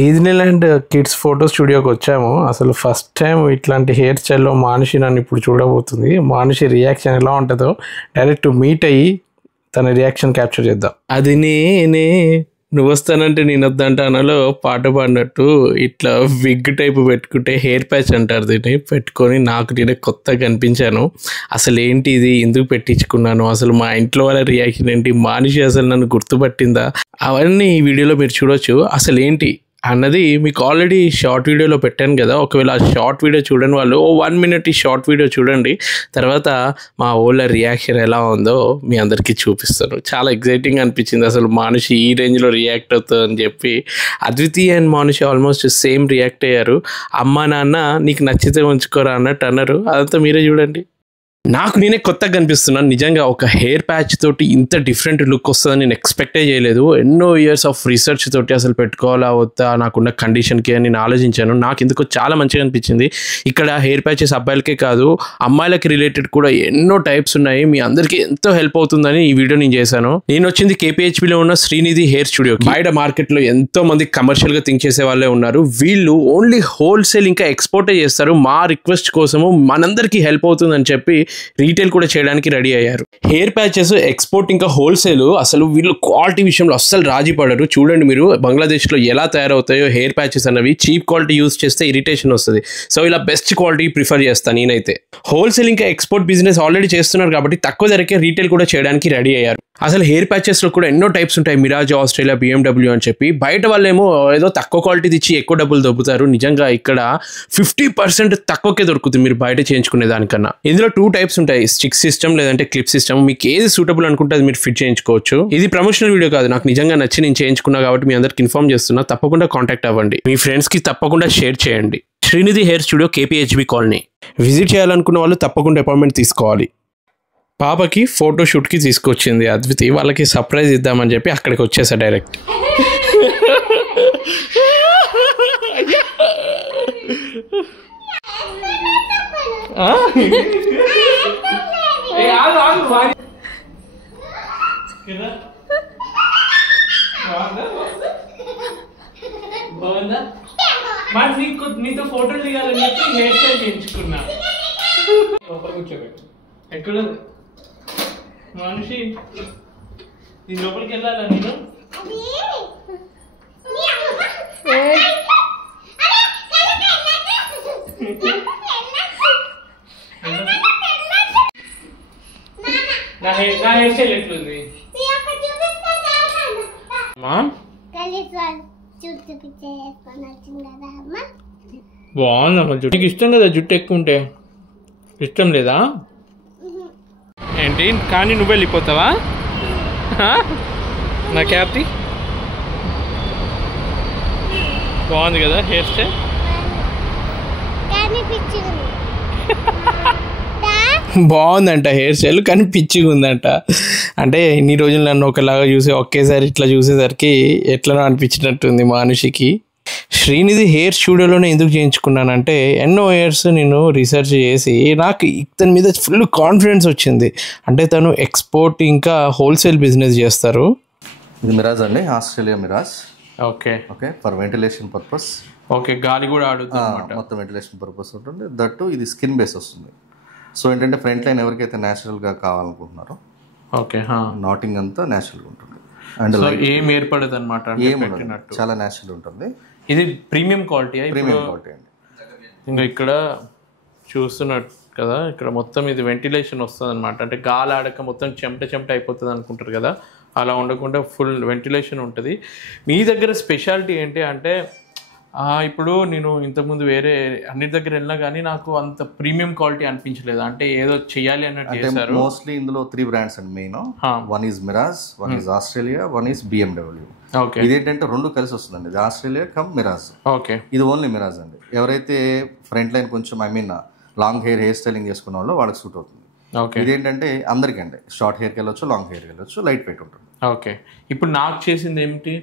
డిజ్నీలాండ్ kids photo స్టూడియోకి వచ్చాము. అసలు ఫస్ట్ టైం ఇట్లాంటి హెయిర్ స్టైల్లో మానుషి నన్ను ఇప్పుడు చూడబోతుంది. మానుషి రియాక్షన్ ఎలా ఉంటుందో డైరెక్ట్ మీట్ అయ్యి తన రియాక్షన్ క్యాప్చర్ చేద్దాం. అది నేనే నువ్వు వస్తానంటే నేను వద్దంటానలో పాట పాడినట్టు ఇట్లా విగ్ టైప్ పెట్టుకుంటే హెయిర్ ప్యాచ్ అంటారు దీన్ని పెట్టుకొని నాకు నేనే కొత్తగా కనిపించాను. అసలు ఏంటి ఇది, ఎందుకు పెట్టించుకున్నాను, అసలు మా ఇంట్లో వాళ్ళ రియాక్షన్ ఏంటి, మానుషి అసలు నన్ను గుర్తుపట్టిందా, అవన్నీ ఈ వీడియోలో మీరు చూడొచ్చు. అసలు ఏంటి అన్నది మీకు ఆల్రెడీ షార్ట్ వీడియోలో పెట్టాను కదా. ఒకవేళ ఆ షార్ట్ వీడియో చూడని వాళ్ళు 1 minute ఈ షార్ట్ వీడియో చూడండి. తర్వాత మా ఓళ్ళ రియాక్షన్ ఎలా ఉందో మీ అందరికీ చూపిస్తాను. చాలా ఎగ్జైటింగ్ అనిపించింది. అసలు మానుషి ఈ రేంజ్లో రియాక్ట్ అవుతుందని చెప్పి అద్వితీయ and Manushi almost same react అయ్యారు. అమ్మ నాన్న నీకు నచ్చితే ఉంచుకోరా అన్నట్టు అన్నారు. అదంతా మీరే చూడండి. నాకు నేనే కొత్తగా కనిపిస్తున్నాను. నిజంగా ఒక హెయిర్ ప్యాచ్ తోటి ఇంత డిఫరెంట్ లుక్ వస్తుందని నేను ఎక్స్పెక్టే చేయలేదు. ఎన్నో ఇయర్స్ ఆఫ్ రీసెర్చ్ తోటి అసలు పెట్టుకోవాలా వద్దా నాకున్న కండిషన్కి అని నేను ఆలోచించాను. నాకు ఎందుకో చాలా మంచిగా అనిపించింది. ఇక్కడ హెయిర్ ప్యాచెస్ అబ్బాయిలకే కాదు అమ్మాయిలకి రిలేటెడ్ కూడా ఎన్నో టైప్స్ ఉన్నాయి. మీ అందరికీ ఎంతో హెల్ప్ అవుతుందని ఈ వీడియో నేను చేశాను. నేను వచ్చింది KPHPలో ఉన్న శ్రీనిధి హెయిర్ స్టూడియో. బయట మార్కెట్లో ఎంతో మంది కమర్షియల్గా థింక్ చేసే వాళ్ళే ఉన్నారు. వీళ్ళు ఓన్లీ హోల్సేల్ ఇంకా ఎక్స్పోర్టే చేస్తారు. మా రిక్వెస్ట్ కోసము మనందరికీ హెల్ప్ అవుతుందని చెప్పి రీటైల్ కూడా చేయడానికి రెడీ అయ్యారు. హెయిర్ ప్యాచెస్ ఎక్స్పోర్ట్ ఇంకా హోల్సేల్ అసలు వీళ్ళు క్వాలిటీ విషయంలో అస్సలు రాజీ పడరు. చూడండి మీరు బంగ్లాదేశ్లో ఎలా తయారవుతాయో హెయిర్ ప్యాచెస్ అన్నవి. చీప్ క్వాలిటీ యూజ్ చేస్తే ఇరిటేషన్ వస్తుంది. సో ఇలా బెస్ట్ క్వాలిటీ ప్రిఫర్ చేస్తాను నేనైతే. హోల్సేల్ ఇంకా ఎక్స్పోర్ట్ బిజినెస్ ఆల్రెడీ చేస్తున్నారు కాబట్టి తక్కువ ధరకే రీటైల్ కూడా చేయడానికి రెడీ అయ్యారు. అసలు హెయిర్ ప్యాచెస్లో కూడా ఎన్నో టైప్స్ ఉంటాయి. మిరాజ్, ఆస్ట్రేలియా, BMW అని చెప్పి. బయట వాళ్ళేమో ఏదో తక్కువ క్వాలిటీ ఇచ్చి ఎక్కువ డబ్బులు దొబ్బుతారు. నిజంగా ఇక్కడ 50% తక్కువకే దొరుకుతుంది మీరు బయట చేయించుకునే దానికన్నా. ఇందులో 2 types ఉంటాయి, స్టిక్ సిస్టమ్ లేదంటే క్లిప్ సిస్టమ్. మీకు ఏది సూటబుల్ అనుకుంటే అది మీరు ఫిట్ చేయించుకోవచ్చు. ఇది ప్రమోషనల్ వీడియో కాదు, నాకు నిజంగా నచ్చి నేను చేయించుకున్నా కాబట్టి మీ అందరికి ఇన్ఫార్మ్ చేస్తున్నా. తప్పకుండా కాంటాక్ట్ అవ్వండి, మీ ఫ్రెండ్స్కి తప్పకుండా షేర్ చేయండి. Srinidhi hair studio, KPHP colony. Visit చేయాలనుకున్న వాళ్ళు తప్పకుండా అపాయింట్మెంట్ తీసుకోవాలి. పాపకి ఫోటోషూట్కి తీసుకొచ్చింది అద్వితి. వాళ్ళకి సర్ప్రైజ్ ఇద్దామని చెప్పి అక్కడికి వచ్చేసా డైరెక్ట్. నీతో ఫోటోలు దిగాలని చెప్పి హెయిర్ స్టైల్ చేయించుకున్నా. కూర్చోబెట్టు. ఎక్కడ మనిషి నీ లోపలికి వెళ్ళాలా నేను? నా హెయిర్ స్టైల్ ఎట్లుంది? బాగుందమ్మా జుట్టు. నీకు ఇష్టం కదా జుట్టు ఎక్కువ ఉంటే? ఇష్టం లేదా ఏంటి? కానీ నువ్వు వెళ్ళిపోతావా నా క్యాప్తి? బాగుంది కదా హెయిర్ స్టైల్? బాగుందంట హెయిర్ స్టైల్, కానీ పిచ్చిగా ఉందంట. అంటే ఇన్ని రోజులు నన్ను ఒకలాగా చూసి ఒకేసారి ఇట్లా చూసేసరికి ఎట్లనో అనిపించినట్టుంది మానుషికి. శ్రీనిధి హెయిర్ స్టూడియోలోనే ఎందుకు చేయించుకున్నానంటే ఎన్నో ఇయర్స్ నేను రీసెర్చ్ చేసి నాకు ఇతని మీద ఫుల్ కాన్ఫిడెన్స్ వచ్చింది. అంటే తను ఎక్స్పోర్ట్ ఇంకా హోల్సేల్ బిజినెస్ చేస్తారు. ఇది మిరాజ్ అండి, Australia Mirage. Okay okay, for ventilation purpose. Okay, గాలి కూడా ఆడుతుంది, మొత్తం వెంటిలేషన్ పర్పస్ ఉంటుంది. దట్టు ఇది స్కిన్ బేస్ వస్తుంది. సో ఏంటంటే ఫ్రంట్ లైన్ ఎవరికైతే న్యాచురల్గా కావాలనుకుంటున్నారో ఓకే నాటింగ్ అంతా న్యాచురల్గా ఉంటుంది. అండ్ ఏం ఏర్పడదు అనమాట, చాలా న్యాచురల్ ఉంటుంది. ఇది ప్రీమియం క్వాలిటీ. ప్రీమియం క్వాలిటీ అండి. ఇంకా ఇక్కడ చూస్తున్నట్టు కదా, ఇక్కడ మొత్తం ఇది వెంటిలేషన్ వస్తుంది అనమాట. అంటే గాలి ఆడక మొత్తం చెమట అయిపోతుంది అనుకుంటారు కదా, అలా ఉండకుండా ఫుల్ వెంటిలేషన్ ఉంటుంది. మీ దగ్గర స్పెషాలిటీ ఏంటి అంటే ఇప్పుడు నేను ఇంతకుముందు వేరే అన్నిటి దగ్గర వెళ్ళినా కానీ నాకు అంత ప్రీమియం క్వాలిటీ అనిపించలేదు. అంటే ఏదో చెయ్యాలి అన్నట్టు చేశారు. మోస్ట్లీ ఇందులో 3 brands అండి main. One is Mirage, one is Australia, one is BMW. Okay, ఇదేంటంటే 2 కలిసి వస్తుందండి. ఇది ఆస్ట్రేలియా కమ్ మిరాజ్. ఓకే, ఇది ఓన్లీ మిరాజ్ అండి. ఎవరైతే ఫ్రంట్ లైన్ కొంచెం లాంగ్ హెయిర్ స్టైలింగ్ చేసుకున్న వాళ్ళు వాళ్ళకి సూట్ అవుతుంది. ఓకే, ఇదేంటంటే అందరికండి, షార్ట్ హెయిర్కి వెళ్ళొచ్చు, లాంగ్ హెయిర్కి వెళ్ళొచ్చు, లైట్ వెయిట్ ఉంటుంది. ఓకే, ఇప్పుడు నాకు చేసింది ఏమిటి?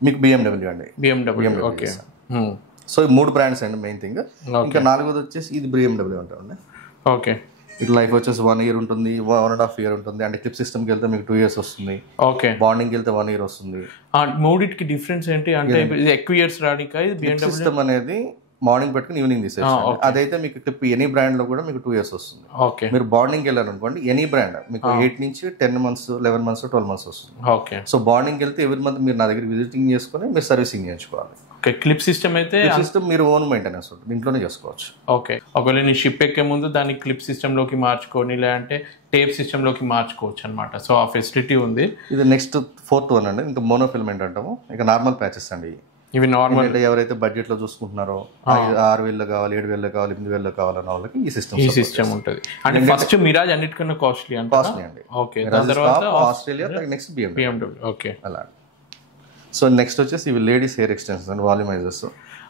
మీకు BMW అండి. BMW. ఓకే, సో 3 brands అండి మెయిన్ థింగ్. ఇంకా 4వది వచ్చేసి ఇది BMW అంటామండి. ఓకే, ఇటు లైఫ్ వచ్చేసి 1 year ఉంటుంది, 1.5 year ఉంటుంది. అంటే క్లిప్ సిస్టమ్కి వెళ్తే మీకు 2 years వస్తుంది. ఓకే. బాండింగ్కి వెళ్తే 1 year వస్తుంది. మూడిటికి డిఫరెన్స్ ఏంటి అంటే ఎక్కువ ఇయర్స్ రానిక BMW సిస్టమ్ అనేది మార్నింగ్ పెట్టుకుని ఈవినింగ్ తీసేసి, అదైతే మీకు క్లిప్ ఎనీ బ్రాండ్ లో కూడా మీకు 2 years వస్తుంది. ఓకే. మీరు బాండింగ్ వెళ్ళాలనుకోండి ఎనీ బ్రాండ్ మీకు 8 నుంచి 10 months 11 months 12 months వస్తుంది. ఓకే. సో బాండింగ్ వెళ్తే ఎవ్రీ మంత్ మీరు నా దగ్గర విజిటింగ్ చేసుకుని మీరు సర్వీసింగ్ చేయించుకోవాలి. ఓకే. క్లిప్ సిస్టమ్ అయితే సిస్టమ్ మీరు ఓన్ మెయింటెనెన్స్ ఉంటుంది, ఇంట్లోనే చేసుకోవచ్చు. ఓకే. ఒకవేళ నీ షిప్ ఎక్కే ముందు దాన్ని క్లిప్ సిస్టంలోకి మార్చుకొని లేదంటే టేప్ సిస్టంలోకి మార్చుకోవచ్చు అనమాట. సో ఆ ఫెసిలిటీ ఉంది. ఇది నెక్స్ట్ 4th వన్ అండి, ఇంకా మోనోఫిల్మెంట్ అంటాము. ఇక నార్మల్ ప్యాచెస్ అండి ఇవి. నార్మల్ ఎవరైతే బడ్జెట్ లో చూసుకుంటున్నారో 6,000 కావాలి, 7,000 కావాలి, 8,000 కావాలన్న వాళ్ళకి ఈ సిస్టమ్ ఉంటుంది. అంటే ఫస్ట్ మిరాజ్ అన్నిటికన్నా కాస్ట్లీ అండి. ఓకే. దాని తర్వాత ఆస్ట్రేలియా, నెక్స్ట్ BMW. ఓకే. అలా. సో నెక్స్ట్ వచ్చేసి ఇవి లేడీస్ హెయిర్ ఎక్స్టెన్షన్స్ అండ్ వాల్యూమైజర్స్.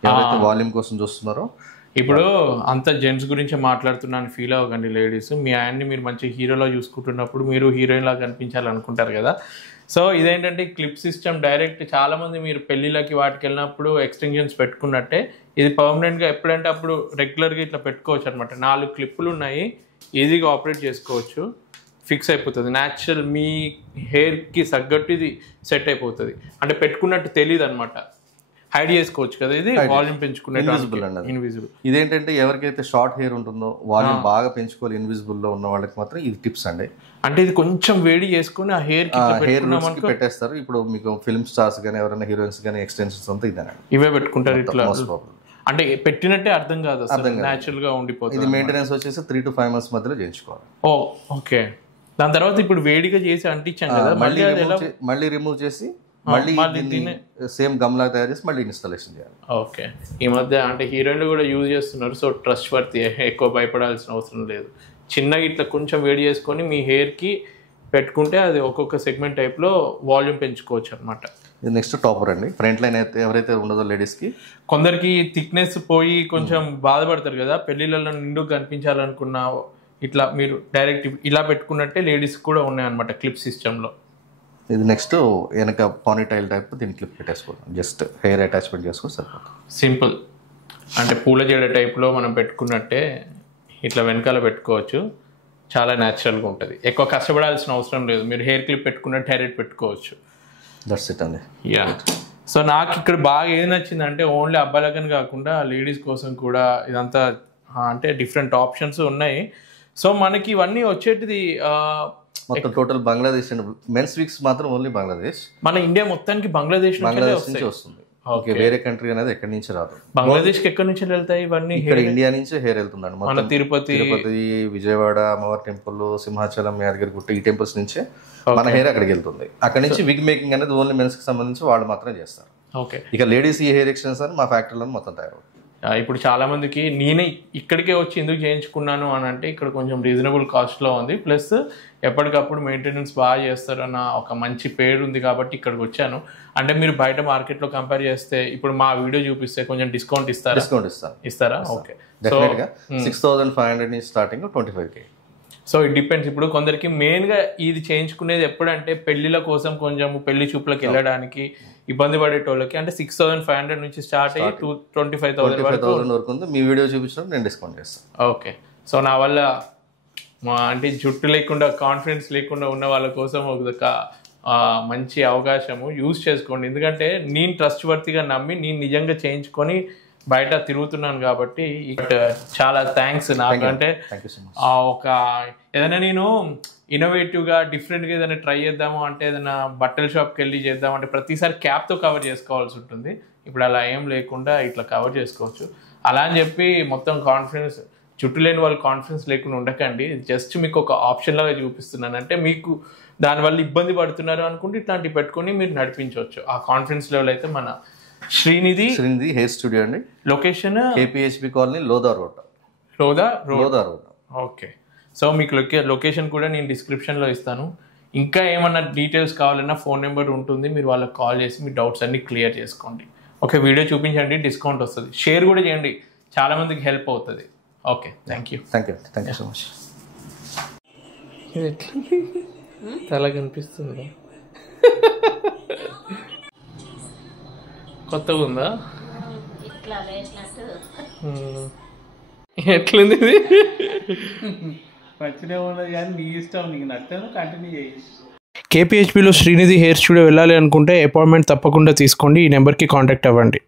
ఎవరైతే వాల్యూమ్ కోసం చూస్తున్నారో, ఇప్పుడు అంత జెంట్స్ గురించి మాట్లాడుతున్నాను ఫీల్ అవ్వకండి లేడీస్. మీ ఆయన్ని మీరు మంచి హీరోలో చూసుకుంటున్నప్పుడు మీరు హీరోయిన్ లాగా కనిపించాలనుకుంటారు కదా. సో ఇదేంటంటే క్లిప్ సిస్టమ్ డైరెక్ట్ చాలా మంది మీరు పెళ్ళిళ్ళకి వాటికి వెళ్ళినప్పుడు ఎక్స్టెన్షన్స్ పెట్టుకున్నట్టే ఇది పర్మనెంట్గా ఎప్పుడంటే అప్పుడు రెగ్యులర్గా ఇట్లా పెట్టుకోవచ్చు అనమాట. 4 క్లిప్పులు ఉన్నాయి, ఈజీగా ఆపరేట్ చేసుకోవచ్చు, ఫిక్స్ అయిపోతుంది. న్యాచురల్ మీ హెయిర్కి తగ్గట్టు ఇది సెట్ అయిపోతుంది. అంటే పెట్టుకున్నట్టు తెలియదు అనమాట, హైడ్ చేసుకోవచ్చు కదా. ఇది వాల్యూమ్ పెంచుకునే ఇన్విజిబుల్. ఇదేంటంటే ఎవరికైతే షార్ట్ హెయిర్ ఉంటుందో వాల్యూమ్ బాగా పెంచుకోవాలి ఇన్విజిబుల్ లో ఉన్న వాళ్ళకి మాత్రం ఇది టిప్స్ అండి. అంటే ఇది కొంచెం వేడి చేసుకుని ఆ హెయిర్ పెట్టేస్తారు. ఇప్పుడు మీకు ఫిల్మ్ స్టార్స్ కానీ ఎవరైనా హీరోయిన్స్ కానీ ఎక్స్టెన్షన్స్ అంతా ఇదేనండి, ఇవే పెట్టుకుంటారు ఇట్లా. అంటే పెట్టినట్టే అర్థం కాదు, న్యాచురల్ గా ఉండిపోతుంది. ఇది మెయింటెనెన్స్ వచ్చేసి 3 to 5 months మధ్యలో చేయించుకోవాలి. ఓకే. దాని తర్వాత ఇప్పుడు వేడిగా చేసి అంటించాం కదా, మళ్ళీ రిమూవ్ చేసి మళ్ళీ సేమ్ గమ్లా తయారు చేసి మళ్ళీ ఇన్స్టాలేషన్ చేయాలి. ఓకే. ఈ మధ్య అంటే హీరోయిన్లు కూడా యూజ్ చేస్తున్నారు. సో ట్రస్ట్ వర్తీ, ఎక్కువ భయపడాల్సిన అవసరం లేదు. చిన్నగా ఇట్లా కొంచెం వేడి చేసుకొని మీ హెయిర్కి పెట్టుకుంటే అది ఒక్కొక్క సెగ్మెంట్ టైప్లో వాల్యూమ్ పెంచుకోవచ్చు అనమాట. ఇది నెక్స్ట్ టాపర్ అండి. ఫ్రంట్ లైన్ అయితే ఎవరైతే ఉండదో లేడీస్కి, కొందరికి థిక్నెస్ పోయి కొంచెం బాధపడతారు కదా, పెళ్ళిళ్ళలో నిండుగా కనిపించాలనుకున్న ఇట్లా మీరు డైరెక్ట్ ఇలా పెట్టుకున్నట్టే లేడీస్ కూడా ఉన్నాయన్నమాట క్లిప్ సిస్టంలో. ఇది నెక్స్ట్ వెనక పానీటైల్ టైప్, దీని క్లిప్ పెట్టేసుకోవడం, జస్ట్ హెయిర్ అటాచ్మెంట్ చేసుకొని సరిపోతుంది. సింపుల్. అంటే పూల జడ టైప్లో మనం పెట్టుకున్నట్టే ఇట్లా వెనకాల పెట్టుకోవచ్చు, చాలా న్యాచురల్గా ఉంటుంది. ఎక్కువ కష్టపడాల్సిన అవసరం లేదు, మీరు హెయిర్ క్లిప్ పెట్టుకున్నట్టు డైరెక్ట్ పెట్టుకోవచ్చు. దట్స్ ఇట్ అండి. యా. సో నాకు ఇక్కడ బాగా ఏది నచ్చిందంటే ఓన్లీ అబ్బాయిలకని కాకుండా లేడీస్ కోసం కూడా ఇదంతా అంటే డిఫరెంట్ ఆప్షన్స్ ఉన్నాయి. సో మనకి ఇవన్నీ వచ్చేటిది మొత్తం total Bangladesh and men's wigs మాత్రం ఓన్లీ బంగ్లాదేశ్. మన ఇండియా మొత్తానికి బంగ్లాదేశ్ నుంచి వస్తుంది. ఓకే. వేరే కంట్రీ అనేది ఎక్కడి నుంచి రాదు. బంగ్లాదేశ్ కి ఎక్కడి నుంచి వెళ్తాయి ఇవన్నీ? ఇక్కడ ఇండియా నుంచి హెయిర్ వెళ్తుందండి. మన తిరుపతి, విజయవాడ, అమ్మవారి టెంపుల్, సింహాచలం, యాదగిరిగుట్ట, ఈ టెంపుల్స్ నుంచే మన హెయిర్ అక్కడికి వెళ్తుంది. అక్కడ నుంచి విగ్ మేకింగ్ అనేది ఓన్లీ మెన్స్ కి సంబంధించి వాళ్ళు మాత్రం చేస్తారు. ఓకే. ఇక లేడీస్ ఈ హెయిర్ ఎక్స్టెన్షన్ మా ఫ్యాక్టరీలో మొత్తం తయారవుతుంది. ఇప్పుడు చాలా మందికి నేనే ఇక్కడికే వచ్చి ఎందుకు చేయించుకున్నాను అని అంటే ఇక్కడ కొంచెం రీజనబుల్ కాస్ట్లో ఉంది, ప్లస్ ఎప్పటికప్పుడు మెయింటెనెన్స్ బాగా చేస్తారన్న ఒక మంచి పేరు ఉంది కాబట్టి ఇక్కడికి వచ్చాను. అంటే మీరు బయట మార్కెట్లో కంపేర్ చేస్తే ఇప్పుడు మా వీడియో చూపిస్తే కొంచెం డిస్కౌంట్ ఇస్తారా? ఇస్తారా? ఓకే. డెఫినెట్గా 6,500 నుంచి starting 25K. So it depends. ఇప్పుడు కొందరికి మెయిన్గా ఇది చేయించుకునేది ఎప్పుడంటే పెళ్లిళ్ళ కోసం, కొంచెం పెళ్లి చూపులకు వెళ్ళడానికి ఇబ్బంది పడేటోళ్ళకి. అంటే 6,500 నుంచి స్టార్ట్ అయ్యి 25,000 వరకు ఉంది. మీ వీడియో చూపించడం నేను డిస్కౌంట్ చేస్తాను. ఓకే. సో నా వల్ల అంటే జుట్టు లేకుండా కాన్ఫిడెన్స్ లేకుండా ఉన్న వాళ్ళ కోసం ఒక మంచి అవకాశము యూజ్ చేసుకోండి. ఎందుకంటే నేను ట్రస్ట్ వర్తిగా నమ్మి నేను నిజంగా చేయించుకొని బయట తిరుగుతున్నాను కాబట్టి చాలా థ్యాంక్స్. నాకంటే ఒక ఏదైనా నేను ఇన్నోవేటివ్గా డిఫరెంట్గా ఏదైనా ట్రై చేద్దాము అంటే ఏదైనా బట్టల షాప్కి వెళ్ళి చేద్దాం అంటే ప్రతిసారి క్యాప్తో కవర్ చేసుకోవాల్సి ఉంటుంది. ఇప్పుడు అలా ఏం లేకుండా ఇట్లా కవర్ చేసుకోవచ్చు. అలా అని చెప్పి మొత్తం కాన్ఫిడెన్స్ చుట్టూ లేని వాళ్ళు కాన్ఫిడెన్స్ లేకుండా ఉండకండి. జస్ట్ మీకు ఒక ఆప్షన్ లాగా చూపిస్తున్నాను. అంటే మీకు దానివల్ల ఇబ్బంది పడుతున్నారు అనుకుంటే ఇట్లాంటివి పెట్టుకొని మీరు నడిపించవచ్చు. ఆ కాన్ఫిడెన్స్ లెవెల్ అయితే మన శ్రీనిధి హెయిర్ స్టూడియో అండి. Location KPHB colony, Lodha road. Okay. So మీకు లొకేషన్ కూడా నేను డిస్క్రిప్షన్లో ఇస్తాను. ఇంకా ఏమన్నా డీటెయిల్స్ కావాలన్నా ఫోన్ నెంబర్ ఉంటుంది, మీరు వాళ్ళకి కాల్ చేసి మీ డౌట్స్ అన్ని క్లియర్ చేసుకోండి. ఓకే. వీడియో చూపించండి, డిస్కౌంట్ వస్తుంది. షేర్ కూడా చేయండి, చాలా మందికి హెల్ప్ అవుతుంది. Okay. Thank you so much. తల కనిపిస్తుందా? కొత్తగా ఉందా? ఎట్లుంది ఇది? మంచిగా ఉన్నది కానీ నీ ఇష్టం, నీకు నచ్చను కంటిన్యూ చేయి. కేపీహెచ్బీలో శ్రీనిధి హెయిర్ స్టూడియో వెళ్ళాలి అనుకుంటే అపాయింట్మెంట్ తప్పకుండా తీసుకోండి. ఈ నెంబర్కి కాంటాక్ట్ అవ్వండి.